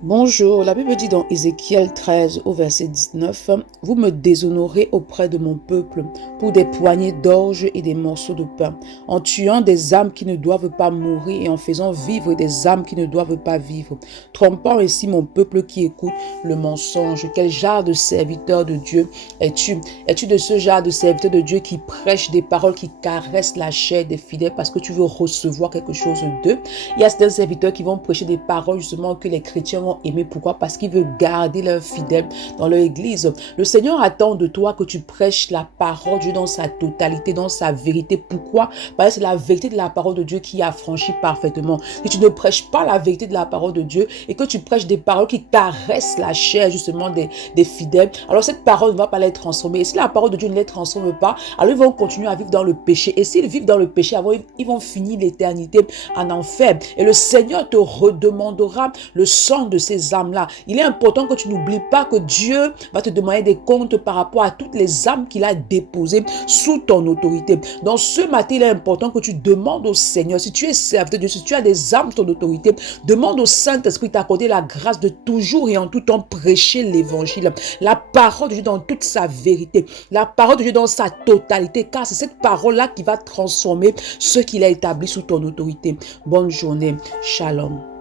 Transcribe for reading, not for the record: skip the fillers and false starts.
Bonjour, la Bible dit dans Ézéchiel 13 au verset 19, « Vous me déshonorez auprès de mon peuple pour des poignées d'orge et des morceaux de pain, en tuant des âmes qui ne doivent pas mourir et en faisant vivre des âmes qui ne doivent pas vivre, trompant ainsi mon peuple qui écoute le mensonge. » Quel genre de serviteur de Dieu es-tu? Es-tu de ce genre de serviteur de Dieu qui prêche des paroles qui caressent la chair des fidèles parce que tu veux recevoir quelque chose d'eux? Il y a certains serviteurs qui vont prêcher des paroles justement que les chrétiens vont aimer. Pourquoi? Parce qu'ils veulent garder leurs fidèles dans leur église. Le Seigneur attend de toi que tu prêches la parole de Dieu dans sa totalité, dans sa vérité. Pourquoi? Parce que c'est la vérité de la parole de Dieu qui affranchit parfaitement. Si tu ne prêches pas la vérité de la parole de Dieu et que tu prêches des paroles qui caressent la chair justement des fidèles, alors cette parole ne va pas les transformer. Et si la parole de Dieu ne les transforme pas, alors ils vont continuer à vivre dans le péché. Et s'ils vivent dans le péché, alors ils vont finir l'éternité en enfer. Et le Seigneur te redemandera le sang de ces âmes-là. Il est important que tu n'oublies pas que Dieu va te demander des comptes par rapport à toutes les âmes qu'il a déposées sous ton autorité. Donc ce matin, il est important que tu demandes au Seigneur, si tu es serviteur de Dieu, si tu as des âmes sous ton autorité, demande au Saint-Esprit de t'accorder la grâce de toujours et en tout temps prêcher l'évangile. La parole de Dieu dans toute sa vérité. La parole de Dieu dans sa totalité. Car c'est cette parole-là qui va transformer ce qu'il a établi sous ton autorité. Bonne journée. Shalom.